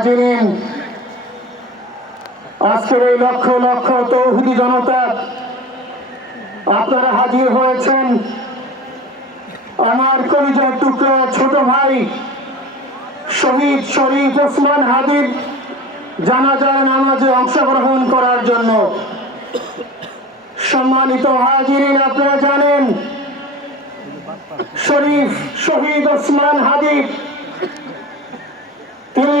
হাজিরিন। আজকের এই লক্ষ লক্ষ তৌহিদি জনতা, আপনারা হাজির হয়েছেন। আমার কলিজার টুকরা ছোট ভাই শহীদ শরীফ ওসমান হাবিব জানাজার নামাজে অংশগ্রহণ করার জন্য। সম্মানিত হাজিরিন, আপনারা জানেন, শরীফ শহীদ ওসমান হাবিব, তিনি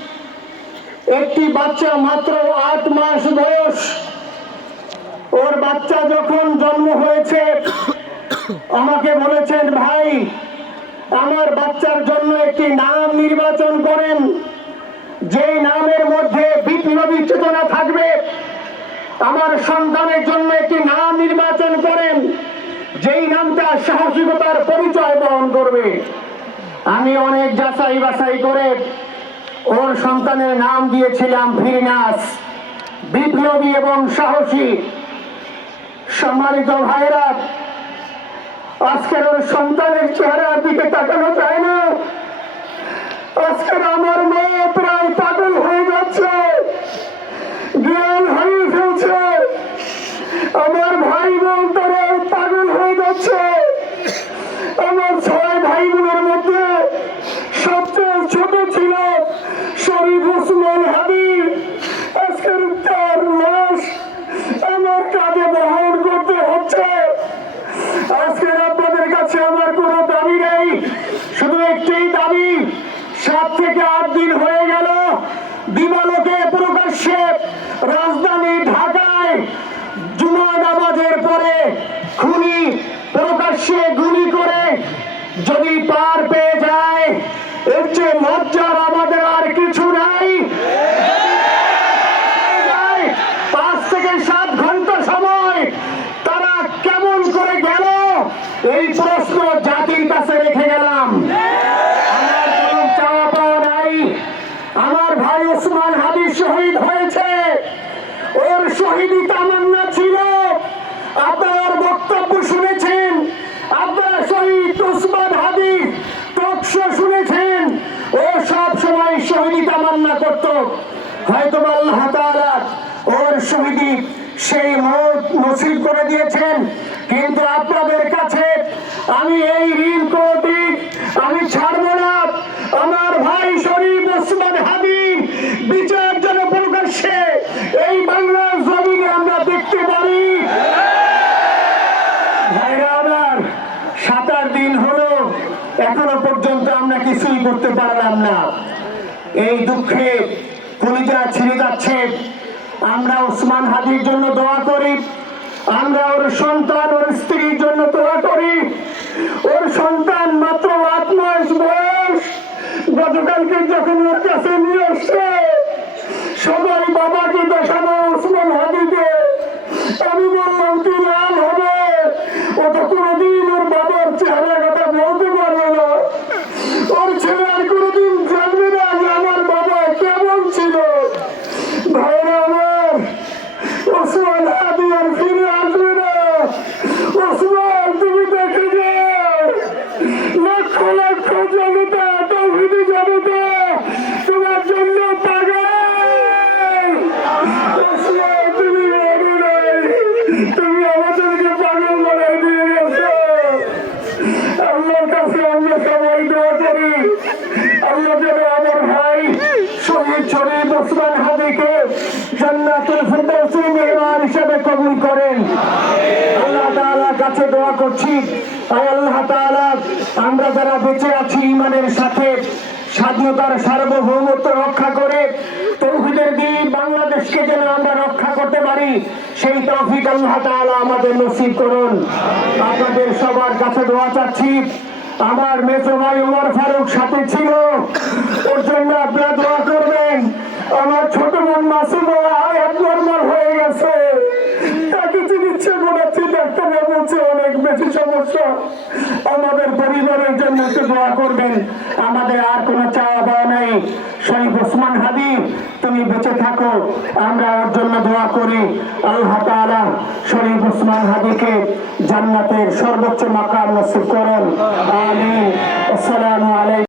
একটি বাচ্চা মাত্র আট মাস বয়স। ওর বাচ্চা যখন জন্ম হয়েছে, আমাকে বলেছেন, ভাই, আমার বাচ্চার জন্য একটি নাম নির্বাচন করেন। যেই নামের মধ্যে বিপ্লবী চেতনা থাকবে, আমার সন্তানের জন্য একটি নাম নির্বাচন করেন। যেই নামটা সাহসিকতার পরিচয় বহন করবে। আমি অনেক যাচাই বাছাই করে ওর সন্তানের নাম দিয়েছিলাম ফিরনাস, বিপ্লবী এবং সাহসী। সম্মানিত ভাইরা আজকের ওর সন্তানের চেহারার দিকে তাকানো যায় না আজকের আমার মেয়ে প্রায় পাগল হয়ে যাচ্ছে জ্ঞান হারিয়ে ফেলছে আমার ভাই বোন তারা পাগল হয়ে যাচ্ছে আমার ছয় ভাই বোনের মধ্যে সবচেয়ে ছোট ছিল শরীফ ওসমান হাবিব আজকের তার লাশ আমার কাঁধে বহন করতে হচ্ছে আজকের আপনাদের কাছে আমার কোনো দাবি নেই শুধু একটি দাবি রাজধানী ঢাকায় জুমা নামাজের পরে খুনি প্রকাশ্যে গুলি করে যদি পার পেয়ে যায়, এর চেয়ে লজ্জার আমাদের আর কিছু নাই যায়, পাঁচ থেকে সাত ঘণ্টা সময় তারা কেমন করে গেল এই প্রশ্ন জাতির কাছে রেখে গেলাম আমার কোনো চাওয়া পাওয়া নাই আমার ভাই ওসমান হাবিব শহীদ হয়েছে। ওর শহীদি তামান্না ছিল। আপনার বক্তব্য শুনেছেন। আপনারা শহীদ ওসমান হাবিব টকশো শুনেছেন। ও সব সময় শহীদি তামান্না করত। হয়তো আল্লাহ ওর শহীদি সেই মত নসিব করে দিয়েছেন। কিন্তু আপনাদের কাছে আমি এই ঋণ কোটি আমি ছাড়বো না। আমার ভাই শরীফ ওসমান হাবিব বিচার যেন প্রকাশ্যে এই বাংলার জমিনে আমরা দেখতে পারি ভাইরা আমার সাত আট দিন হলো, এখনও পর্যন্ত আমরা কিছুই করতে পারলাম না। এই দুঃখে কলিজা ছিঁড়ে যাচ্ছে। আমরা ওসমান হাদির জন্য দোয়া করি, আমরা ওর সন্তান, ওর স্ত্রীর জন্য দোয়া করি। ওর সন্তান মাত্র আট মাস বয়স। গতকালকে যখন ওর কাছে নিয়ে আসছে সবাই কাছে দোয়া করছি। আমরা যারা বেঁচে আছি ইমানের সাথে, স্বাধীনতার সার্বভৌমত্ব রক্ষা করে, তৌহিদের দিন বাংলাদেশকে যেন আমরা রক্ষা করতে পারি, সেই তৌফিক আল্লাহ তাআলা আমাদের নসিব করুন। আপনাদের সবার কাছে দোয়া চাচ্ছি। আমার মেজো ভাই উমর ফারুক সাথে ছিল। ওর জন্য আপনারা বেশি সমস্যা আমাদের পরিবারের জন্য একটু দোয়া করবেন। আমাদের আর কোনো চাওয়া পাওয়া নাই। শরীফ ওসমান হাদি, তুমি বেঁচে থাকো। আমরা ওর জন্য দোয়া করি। আল্লাহ তাআলা শরীফ ওসমান হাদিকে জান্নাতের সর্বোচ্চ মাকাম নসিব করেন। আমিন। আসসালামু আলাইকুম।